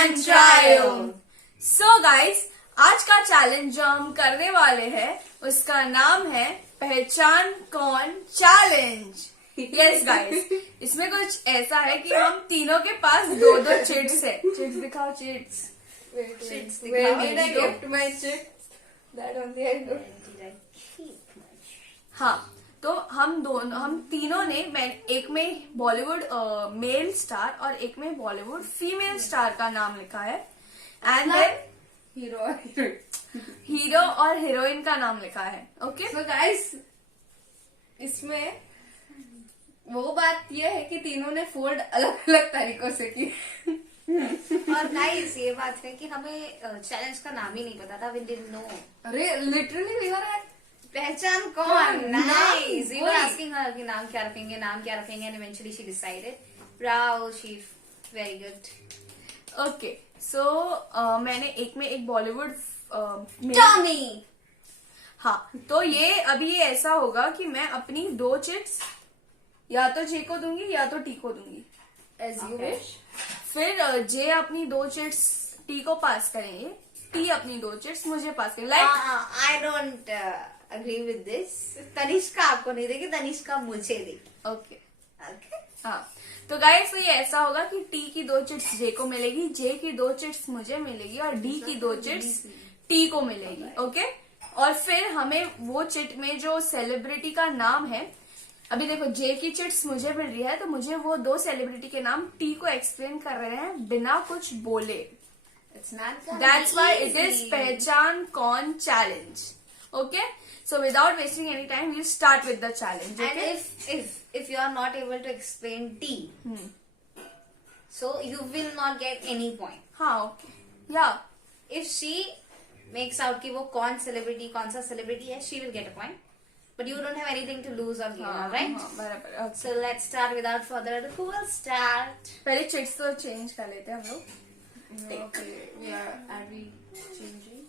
and triumph. So guys, आज का challenge जो हम करने वाले हैं उसका नाम है पहचान कौन चैलेंज. यस गाइस, इसमें कुछ ऐसा है कि हम तीनों के पास दो दो चिट्स है. चिट्स दिखाओ, chits. Where did I kept my chips? That only I know. हाँ, तो हम तीनों ने एक में बॉलीवुड मेल स्टार और एक में बॉलीवुड फीमेल स्टार का नाम लिखा है. एंड देन हीरो और हीरोइन का नाम लिखा है. ओके, So guys, इसमें वो बात ये है कि तीनों ने फोल्ड अलग अलग तरीकों से की. और गाइस ये बात है कि हमें चैलेंज का नाम ही नहीं पता था. We didn't know. अरे लिटरली वी वर एट पहचान कौन. Nice. We were asking her कि नाम क्या रखेंगे, नाम क्या रखेंगे, and eventually she decided wow she very good. Okay. So मैंने एक में एक बॉलीवुड टॉमी. हाँ, तो ये अभी ये ऐसा होगा कि मैं अपनी दो चिट्स या तो जे को दूंगी या तो टी को दूंगी. As you wish. फिर जे अपनी दो चिट्स टी को पास करेंगे, टी अपनी दो चिट्स मुझे पास करेंगे. Like I don't agree with this. Tanishka आपको नहीं देगी, तनिष्का मुझे देगी. ओके. ओके. हाँ, तो गाइस ये ऐसा होगा कि टी की दो चिट्स जे को मिलेगी, जे की दो चिट्स मुझे मिलेगी और डी की दो चिट्स टी को मिलेगी. ओके. और फिर हमें वो चिट में जो सेलिब्रिटी का नाम है, अभी देखो जे की चिट्स मुझे मिल रही है तो मुझे वो दो सेलिब्रिटी के नाम टी को एक्सप्लेन कर रहे हैं बिना कुछ बोले. It's not that's why it is पहचान कौन challenge. Okay. So without wasting any time, we'll start with the challenge. And Okay? if you are not able to explain T, so you will not get any point. हाँ, okay. Yeah. If she makes out कि वो कौन सा celebrity है, she will get a point. But you don't have anything to lose or gain, alright? हाँ, बराबर. Okay. So let's start without further ado. Who will start? पहले chits तो change कर लेते हैं हम लोग. Okay, are we changing?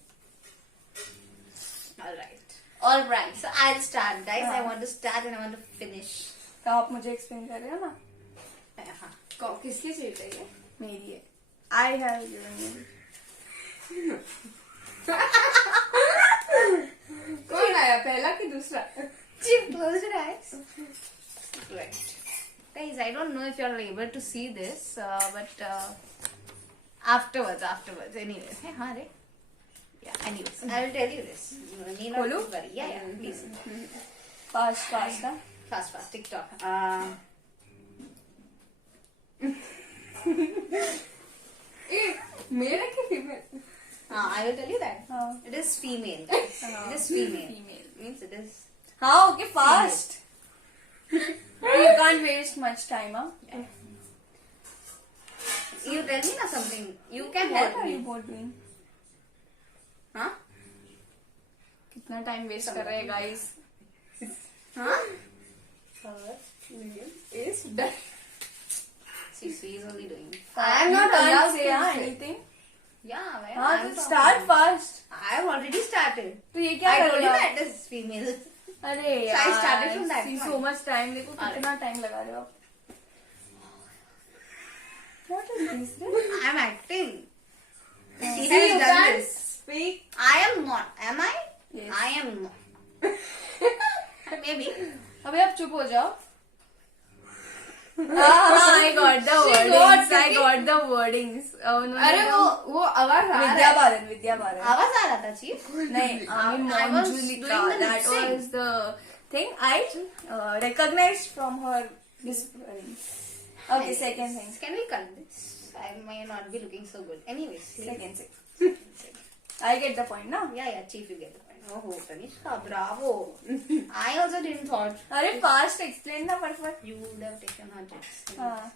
Alright. So I'll start, guys. I want to start and I want to finish. तो आप मुझे एक्सप्लेन कर रहे हो ना. हाँ. किसकी चाहिए ये? मेरी है. I have given you. कौन आया, पहला कि दूसरा? Chip, close your eyes. Right. Guys, I don't know if you're able to see this, but afterwards. Anyway, hey, हाँ रे. Yeah, anyways, I will tell you this. You need not Follow? to worry. Yeah, please. Fast. हाँ. Fast. TikTok. मेरा कि female? I will tell you that. हाँ. It is female. It is female. Means it is. हाँ, okay, fast. You can't waste much time, huh? Yeah. You tell me now something. You can What help are me. you both doing? Huh? कितना time waste कर रहे हैं guys. Huh? Is done. She is only doing. I am not allowed to say anything. Yeah, man. हाँ, I'm तो start fast. I have already started. तो ये क्या I कर told you रहे हो? that is female. अरे So I started from यार, that see point. so much time. देखो अरे. कितना टाइम लगा रहे हो आप. What is this? Then? I'm acting. She See, has you done can't this. speak. I am not. Am I? Yes. I am not. Maybe. अबे आप चुप हो जाओ. I got the wordings. I got the wordings. अरे वो आवाज आ रहा है. विद्या बालन. आवाज आ रहा था चीफ. नहीं, I mean I was Manjulika. doing the That lip sync. was the thing I recognized from her whispering. Okay, second thing. Can we cut this? I may not be looking so good. Anyways. Second thing. I get the point, na? Yeah, chief, you get the point. Oh, Tanishka, bravo. I also didn't thought. अरे fast explain ना फटाफट. You would have taken her tips. हाँ.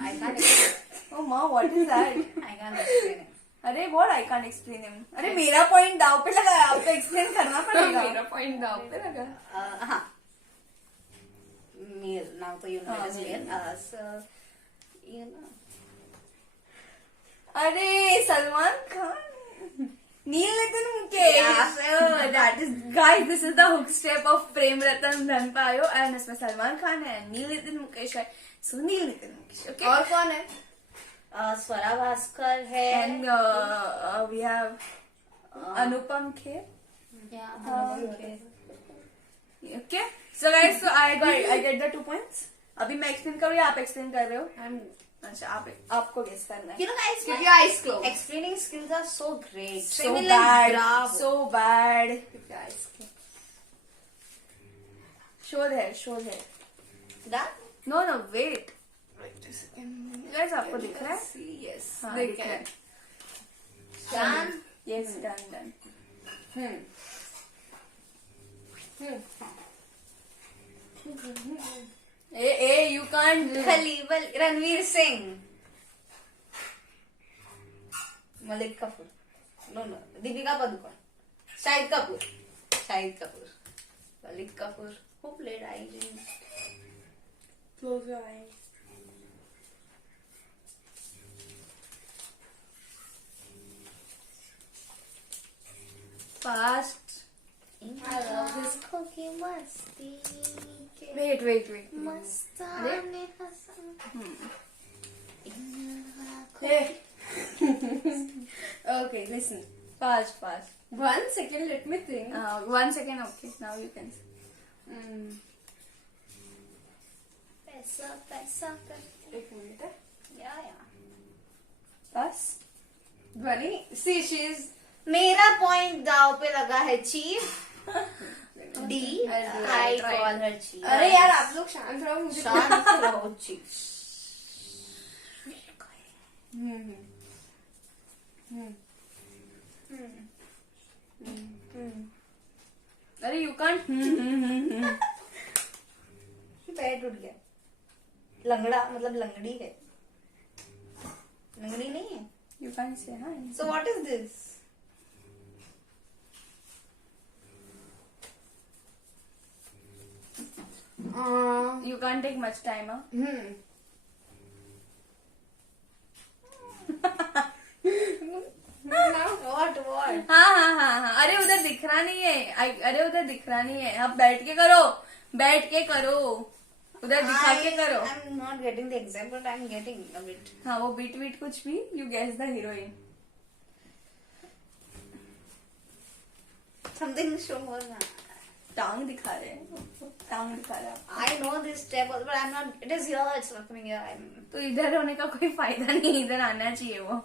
I can't explain. Oh ma, what is that? I can't explain it. अरे what I can't explain him. अरे मेरा point दाव पे लगा है, आपको explain करना पड़ेगा. मेरा point दाव पे लगा. हाँ. Male. Now so you know it is male. male. So, you know. अरे Salman Khan. Neil Nitin Mukesh. Oh, that is, guys, this is the hook step of Prem Ratan Dhan Payo, and इसमें सलमान खान है, Neil Nitin Mukesh है, so Neil Nitin Mukesh. Okay. और कौन है? स्वरा भास्कर है. And we have Anupam Kher. Okay. So guys, so I get the 2 points. अभी मैं explain करूँ या आप एक्सप्लेन कर रहे हो? अच्छा, आपको गेस करना है. You know, guys, Keep my your eyes closed. explaining skills are so great. So I mean, bad. like, bravo. So bad. Keep your eyes closed. Show there. That? No, wait. Wait a second. Guys, आपको दिख रहा है? See, yes. हाँ, They दिख रहा है. can. Done. Yes, done. You can't. Khaleewal, Ranveer Singh. Malik Kapoor. No. Deepika Padukone. Shahid Kapoor. Malik Kapoor. Who played IG? Close your eyes. Fast. I love this cookie masti. Wait. Mastane Hasan. Hey. Okay, listen. Fast. 1 second, let me think. 1 second, okay. Now you can say. पैसा कर. एक minute है. Yeah. Bas. ध्वनि, see, she is. मेरा point दाव पे लगा है चीफ. डी. आई Right. Call her chief. अरे यार, आप लोग शांत रहो, मुझे. शांत रहो चीफ. अरे you can't. पैर टूट गया. लंगड़ा मतलब लंगड़ी है. लंगड़ी नहीं है. You can't say, huh? So what is this? You can't take much time, huh? What? हाँ. अरे उधर दिख रहा नहीं है. आप बैठ के करो. उधर दिखा के करो. I'm not getting the exact, but I'm getting a bit. हाँ, वो बीट कुछ भी. You guess the heroine. Something sure. टांग दिखा रहे हैं. I know this step, but I'm not. It is here. It's not coming here. तो इधर होने का कोई फायदा नहीं. इधर आना चाहिए वो.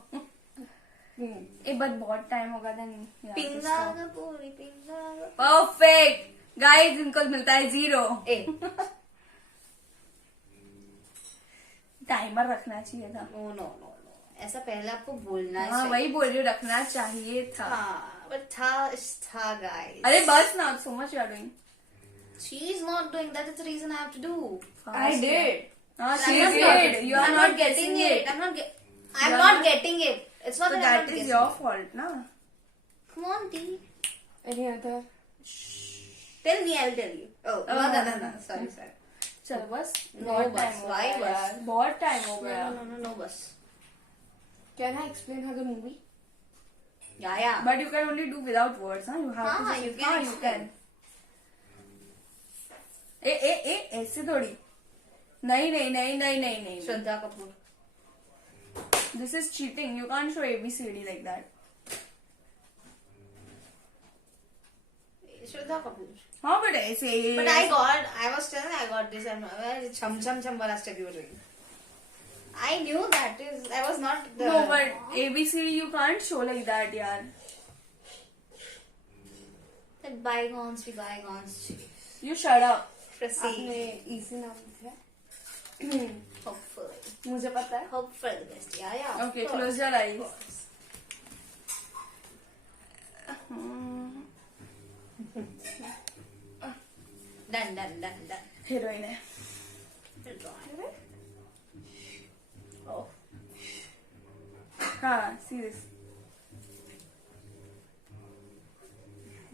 एक बार बहुत टाइम होगा था नहीं. पिंगा पूरी पिंगा. परफेक्ट. गाइस, इनको मिलता है 0. ए. टाइमर रखना चाहिए था. No. ऐसा पहले आपको बोलना हाँ, चाहिए. वही बोल रही हूँ, रखना चाहिए था. हाँ, but था guys. अरे बस ना, so much you are doing. She's not doing that. Is the reason I have to do. I did. हाँ, I'm she not did. You are I'm not getting guessing it. I'm not You are not- getting it. It's not So that I'm that not is guessing. your fault, na? Come on, D. Any other? Tell me, I will tell you. Oh, no. Sorry. चलो बस. No बहुत बस, time हो why गया बस? यार. बहुत time हो गया. No, bus. Can I explain her the movie? Yeah. But you can only do without words, huh? You have हाँ, to. you can हाँ, you explain. can. ऐसे थोड़ी. नहीं. Shraddha Kapoor. This is cheating. You can't show ABCD like that. Shraddha Kapoor. हाँ, but ऐसे. But I was telling I got this. Chum wala step you were doing. I knew that is. I was not. No, but ABCD you can't show like that, yaar. Let bygones be bygones. You shut up. Proceed. आपने easy नाम लिखा है? Hopefully. मुझे पता है. Hope for the best. Yeah. of Okay, course. close your eyes. Done. Heroine है. Oh. हाँ, see this.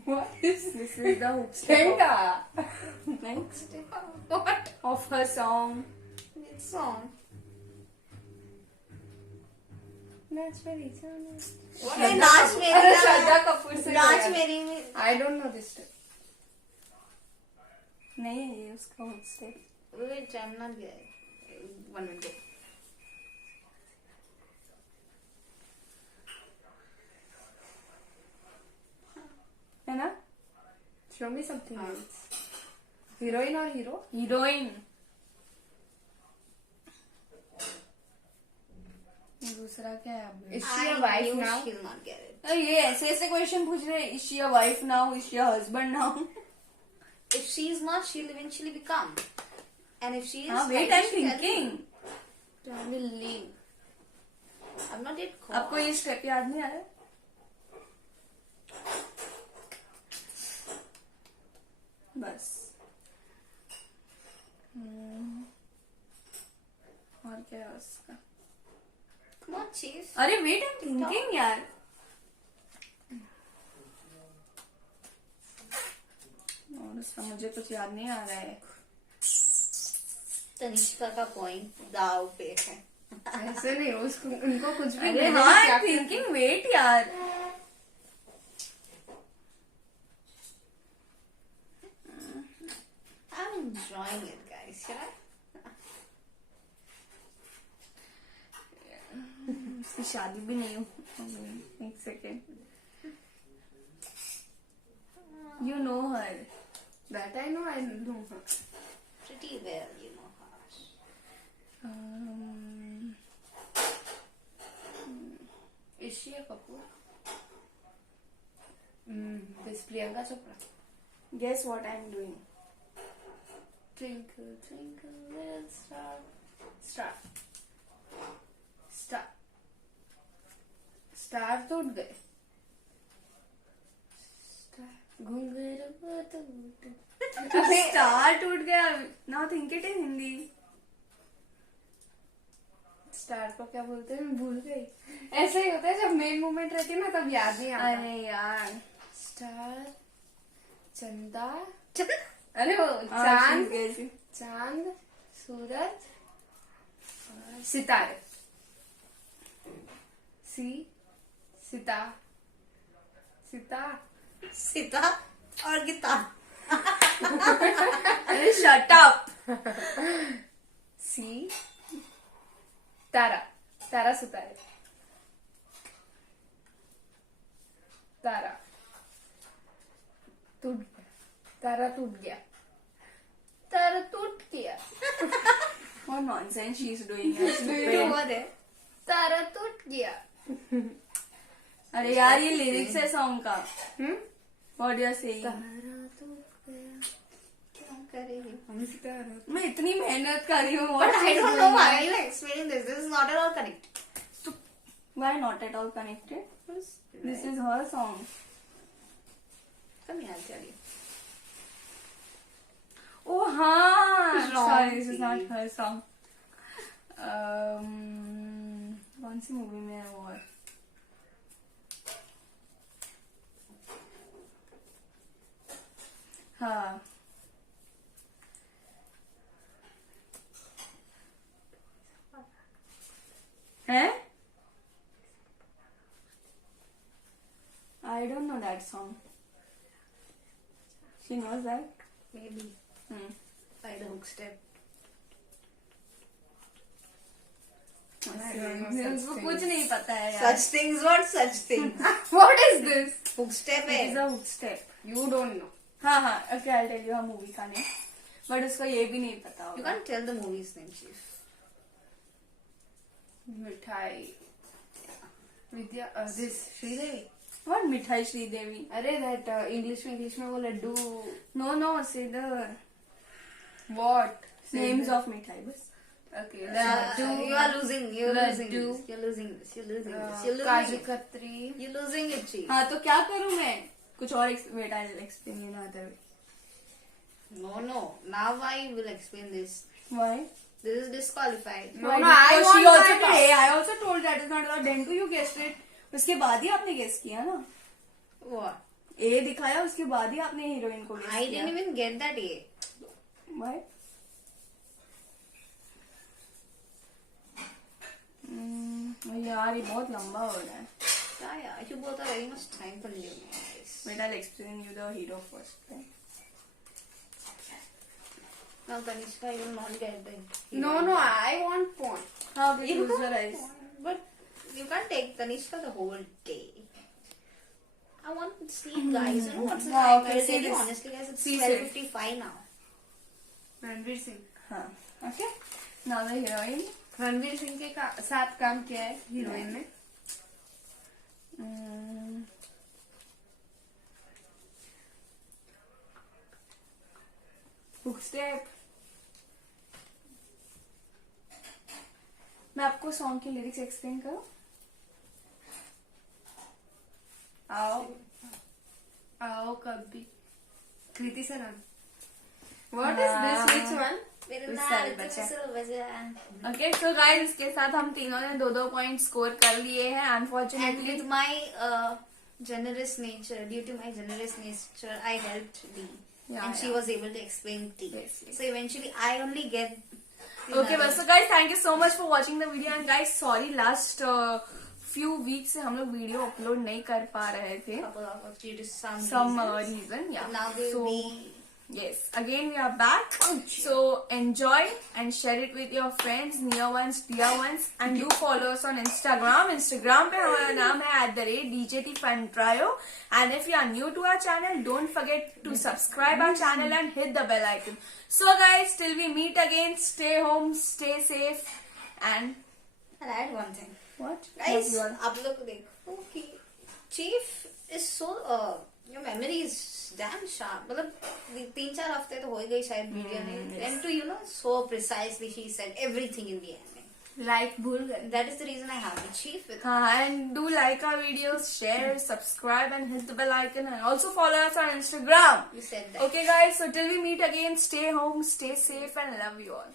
What is this? Is the hook step Penta. next What? of her song. Which song? नाच मेरी जान नाच मेरी अरे जान। श्रद्धा कपूर से नाच मेरी में आई डोंट नो दिस नहीं है ये उसका hook step. wait I'm not getting 1 minute है ना? Show me something else heroine और हीरो हीरोइन दूसरा क्या है अब? Is she I a wife knew now she'll not get it अरे ये ऐसे ऐसे क्वेश्चन पूछ रहे हैं, is she a wife now, is she a husband now? if she's not she'll eventually become and if she is हाँ wait I am thinking. tell me leave I'm not yet caught आपको ये step याद नहीं आ रहा? बस और क्या है उसका? come on chief अरे वेट आई एम थिंकिंग यार। और उसका मुझे कुछ याद नहीं आ रहा है। तनिष्का का पॉइंट दाव पे है ऐसे नहीं उसको उनको कुछ भी अरे बोलने हाँ क्या थिंकिंग वेट यार। I'm enjoying it guys should I उसकी शादी भी नहीं हुई। एक second. You know her. That I know her pretty well you know her is she a Kapoor this Priyanka Chopra guess what I am doing? Twinkle, twinkle, little star. Star. Star. Star तो उठ गए. Star. घुंघरू तो उठ. स्टार टूट गया। Now think it in Hindi. Star को क्या बोलते हैं मैं भूल गई. ऐसा ही होता है जब मेन मोमेंट रहती है ना तब याद नहीं आता. अरे यार स्टार चंदा अरे वो चांद चांद सूरज सितारे सीता सीता और गीता अरे शट अप। सी तारा तारा सितारे तारा टूट गया तारा टूट गया तारा टूट गया What nonsense she is doing? बरोबर है तारा टूट गया. अरे यार ये लिरिक्स है सॉन्ग का। हम्म What you are saying? तारा टूट गया क्या करेगी मैं इतनी मेहनत कर रही हूँ। but I don't know why are you explaining this this is not at all connected Why not at all connected? This is her song. come here I'll tell you Oh हाँ. Wrong, Sorry, this is see. not her song. कौन सी movie में है वो? हाँ. है? I don't know that song. She knows that. maybe by the hook step उसको कुछ नहीं पता है यार. such things what such things what is this hook step It is है a hook step. you don't know हाँ हाँ. Okay, I'll tell you a movie का name. But उसको ये भी नहीं पता you होगा. can't tell the movie's name chief मिठाई विद्या दिस श्रीदेवी What मिठाई श्रीदेवी? अरे दैट इंग्लिश में वो Laddu No no, say the what names of मिठाई बस. okay you are losing you're losing Laddu. this you're losing this you're losing this you're काजू losing it कतरी you're losing it chief हाँ तो क्या करूँ मैं? कुछ और wait, I'll explain in another way. no now I will explain this Why? this is disqualified No, Why? no, I Because want she also my told, hey, I also told that is not allowed. Then too you guessed it. उसके बाद ही आपने guess किया ना. what ए दिखाया उसके बाद ही आपने heroine को गेस I किया. didn't even get that A Why? यार ये बहुत लंबा हो रहा है. Yeah, you both are very much time consuming, guys. Wait, I'll explain you the hero first. Okay? Now, Kanishka, you will not get the. No, I want porn. How did You you use can't- your eyes? But you can't take Tanishka the whole day. I want to sleep, guys. You know what's the Yeah, time? okay, I'll see tell you this. honestly, guys, it's See 12:55 now. Ranveer Singh. हाँ. Okay. Now the heroine. Ranveer Singh के साथ काम किया है heroine ने. Hook step. मैं आपको song की लिरिक्स एक्सप्लेन करूं? आओ कभी. कृति सनन. What is this? Which one? Okay so guys इसके साथ हम तीनों ने 2-2 पॉइंट स्कोर कर लिए हैं. And unfortunately with my generous nature, due to my generous nature, I helped D. Yeah, and she yeah. was able to explain T. Yes, yes. So eventually, I only get. Okay बस so guys thank you so much for watching the video and guys sorry last few week से हम लोग video upload नहीं कर पा रहे थे. Couple of due to some Some reasons. reason, yeah. Now they So, will be. yes, again we are back. So enjoy and share it with your friends, near ones, dear ones, and do follow us on Instagram. Instagram पे हमारा नाम है @DJTFunTrio. And if you are new to our channel, don't forget to subscribe our channel and hit the bell icon. So guys, till we meet again, stay home, stay safe, and I'll add one thing. what? Guys, What you want? आप लोग देखो कि Chief is so your memory is damn sharp. मतलब 3-4 हफ्ते तो हो ही गई शायद वीडियो ने. And to so precisely she said everything in the ending. Like भूल गए. That is the reason I have the Chief with. And do like our videos, share, subscribe, and hit the bell icon, and also follow us on Instagram. You said that. Okay, guys. So till we meet again, stay home, stay safe, and love you all.